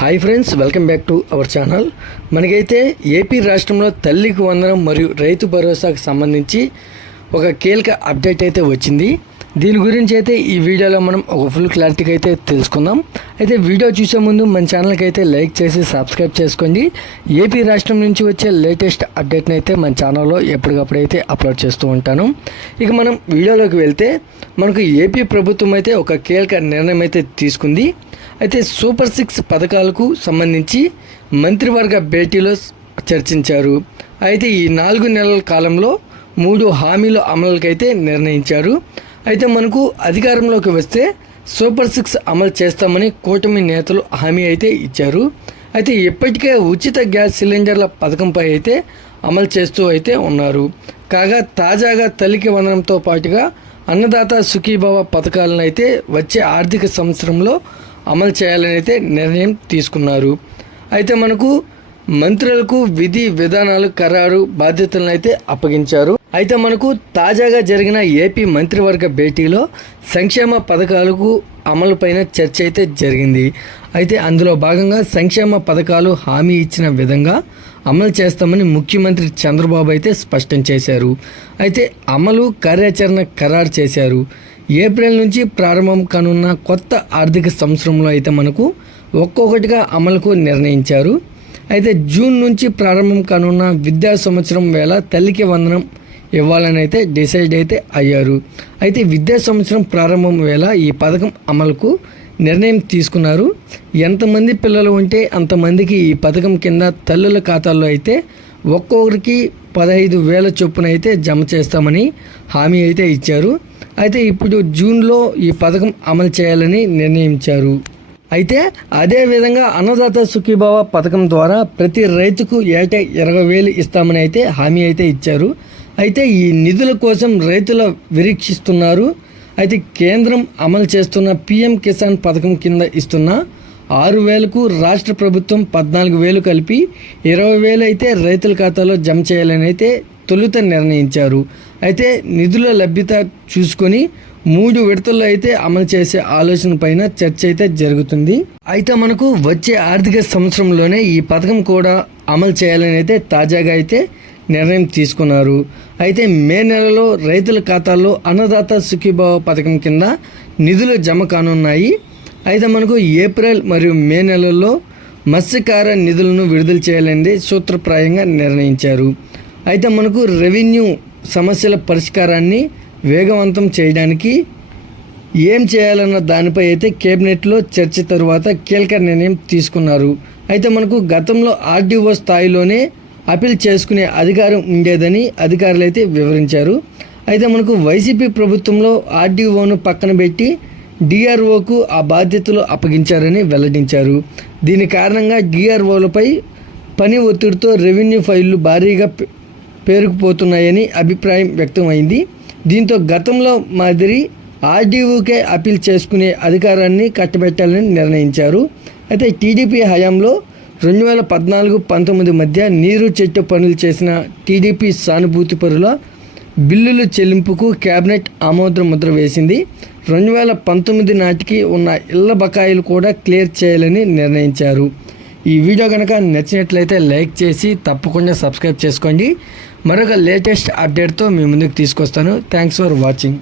Hi friends welcome back to our channel మనకైతే AP రాష్ట్రంలో తల్లికి వందనం మరియు రైతు భరోసాకు సంబంధించి ఒక కీలక అప్డేట్ అయితే వచ్చింది. దీని గురించి అయితే ఈ వీడియోలో మనం ఒక ఫుల్ క్లారిటీకి అయితే తెలుసుకుందాం. అయితే వీడియో చూసే ముందు మన ఛానల్కి అయితే లైక్ చేసి సబ్స్క్రైబ్ చేసుకోండి. ఏపీ రాష్ట్రం నుంచి వచ్చే లేటెస్ట్ అప్డేట్ని అయితే మన ఛానల్లో ఎప్పటికప్పుడు అయితే అప్లోడ్ చేస్తూ ఉంటాను. ఇక మనం వీడియోలోకి వెళ్తే మనకు ఏపీ ప్రభుత్వం అయితే ఒక కీలక నిర్ణయం అయితే తీసుకుంది. అయితే సూపర్ సిక్స్ పథకాలకు సంబంధించి మంత్రివర్గ భేటీలో చర్చించారు. అయితే ఈ నాలుగు నెలల కాలంలో మూడు హామీల అమలుకైతే నిర్ణయించారు. అయితే మనకు అధికారంలోకి వస్తే సూపర్ సిక్స్ అమలు చేస్తామని కూటమి నేతలు హామీ అయితే ఇచ్చారు. అయితే ఇప్పటికే ఉచిత గ్యాస్ సిలిండర్ల పథకంపై అయితే అమలు చేస్తూ అయితే ఉన్నారు. కాగా తాజాగా తల్లికి వందనంతో పాటుగా అన్నదాత సుఖీభావ పథకాలను అయితే వచ్చే ఆర్థిక సంవత్సరంలో అమలు చేయాలని అయితే నిర్ణయం తీసుకున్నారు. అయితే మనకు మంత్రులకు విధి విధానాలు ఖరారు బాధ్యతలను అయితే అప్పగించారు. అయితే మనకు తాజాగా జరిగిన ఏపీ మంత్రివర్గ భేటీలో సంక్షేమ పథకాలకు అమలుపైన చర్చ అయితే జరిగింది. అయితే అందులో భాగంగా సంక్షేమ పథకాలు హామీ ఇచ్చిన విధంగా అమలు చేస్తామని ముఖ్యమంత్రి చంద్రబాబు అయితే స్పష్టం చేశారు. అయితే అమలు కార్యాచరణ ఖరారు చేశారు. ఏప్రిల్ నుంచి ప్రారంభం కానున్న కొత్త ఆర్థిక సంవత్సరంలో అయితే మనకు ఒక్కొక్కటిగా అమలుకు నిర్ణయించారు. అయితే జూన్ నుంచి ప్రారంభం కానున్న విద్యా సంవత్సరం వేళ తల్లికి వందనం ఇవ్వాలని అయితే డిసైడ్ అయితే అయ్యారు. అయితే విద్యా సంవత్సరం ప్రారంభం వేళ ఈ పథకం అమలుకు నిర్ణయం తీసుకున్నారు. ఎంతమంది పిల్లలు ఉంటే అంతమందికి ఈ పథకం కింద తల్లుల ఖాతాల్లో అయితే ఒక్కొక్కరికి పదహైదు వేల చొప్పున అయితే జమ చేస్తామని హామీ అయితే ఇచ్చారు. అయితే ఇప్పుడు జూన్లో ఈ పథకం అమలు చేయాలని నిర్ణయించారు. అయితే అదే విధంగా అన్నదాత సుఖీభావ పథకం ద్వారా ప్రతి రైతుకు ఏటా ఇరవై వేలు ఇస్తామని అయితే హామీ అయితే ఇచ్చారు. అయితే ఈ నిధుల కోసం రైతుల నిరీక్షిస్తున్నారు అయితే కేంద్రం అమలు చేస్తున్న పిఎం కిసాన్ పథకం కింద ఇస్తున్న ఆరు వేలకు రాష్ట్ర ప్రభుత్వం పద్నాలుగు వేలు కలిపి ఇరవై వేలు అయితే రైతుల ఖాతాలో జమ చేయాలని అయితే తొలుత నిర్ణయించారు. అయితే నిధుల లభ్యత చూసుకొని మూడు విడతల్లో అయితే అమలు చేసే ఆలోచన పైన చర్చ అయితే జరుగుతుంది. అయితే మనకు వచ్చే ఆర్థిక సంవత్సరంలోనే ఈ పథకం కూడా అమలు చేయాలని అయితే తాజాగా అయితే నిర్ణయం తీసుకున్నారు. అయితే మే నెలలో రైతుల ఖాతాల్లో అన్నదాత సుఖీభావ పథకం కింద నిధులు జమ కానున్నాయి. అయితే మనకు ఏప్రిల్ మరియు మే నెలల్లో మత్స్యకార నిధులను విడుదల చేయాలని సూత్రప్రాయంగా నిర్ణయించారు. అయితే మనకు రెవెన్యూ సమస్యల పరిష్కారాన్ని వేగవంతం చేయడానికి ఏం చేయాలన్న దానిపై అయితే కేబినెట్లో చర్చ తరువాత కీలక నిర్ణయం తీసుకున్నారు. అయితే మనకు గతంలో ఆర్డీఓ స్థాయిలోనే అపీల్ చేసుకునే అధికారం ఉండేదని అధికారులు అయితే వివరించారు. అయితే మనకు వైసీపీ ప్రభుత్వంలో ఆర్డీఓను పక్కన పెట్టి డిఆర్ఓకు ఆ బాధ్యతలు అప్పగించారని వెల్లడించారు. దీని కారణంగా డిఆర్ఓలపై పని ఒత్తిడితో రెవెన్యూ ఫైళ్ళు భారీగా పేరుకుపోతున్నాయని అభిప్రాయం వ్యక్తమైంది. దీంతో గతంలో మాదిరి ఆర్డీఓకే అప్పీల్ చేసుకునే అధికారాన్ని కట్టబెట్టాలని నిర్ణయించారు. అయితే టీడీపీ హయాంలో రెండు వేల పద్నాలుగు పంతొమ్మిది మధ్య నీరు చెట్టు పనులు చేసిన టీడీపీ సానుభూతి పరుల బిల్లుల చెల్లింపుకు కేబినెట్ ఆమోద ముద్ర వేసింది. రెండు వేల పంతొమ్మిది నాటికి ఉన్న ఇళ్ళ బకాయిలు కూడా క్లియర్ చేయాలని నిర్ణయించారు. ఈ వీడియో కనుక నచ్చినట్లయితే లైక్ చేసి తప్పకుండా సబ్స్క్రైబ్ చేసుకోండి. మరొక లేటెస్ట్ అప్డేట్తో మీ ముందుకు తీసుకొస్తాను. Thanks for watching.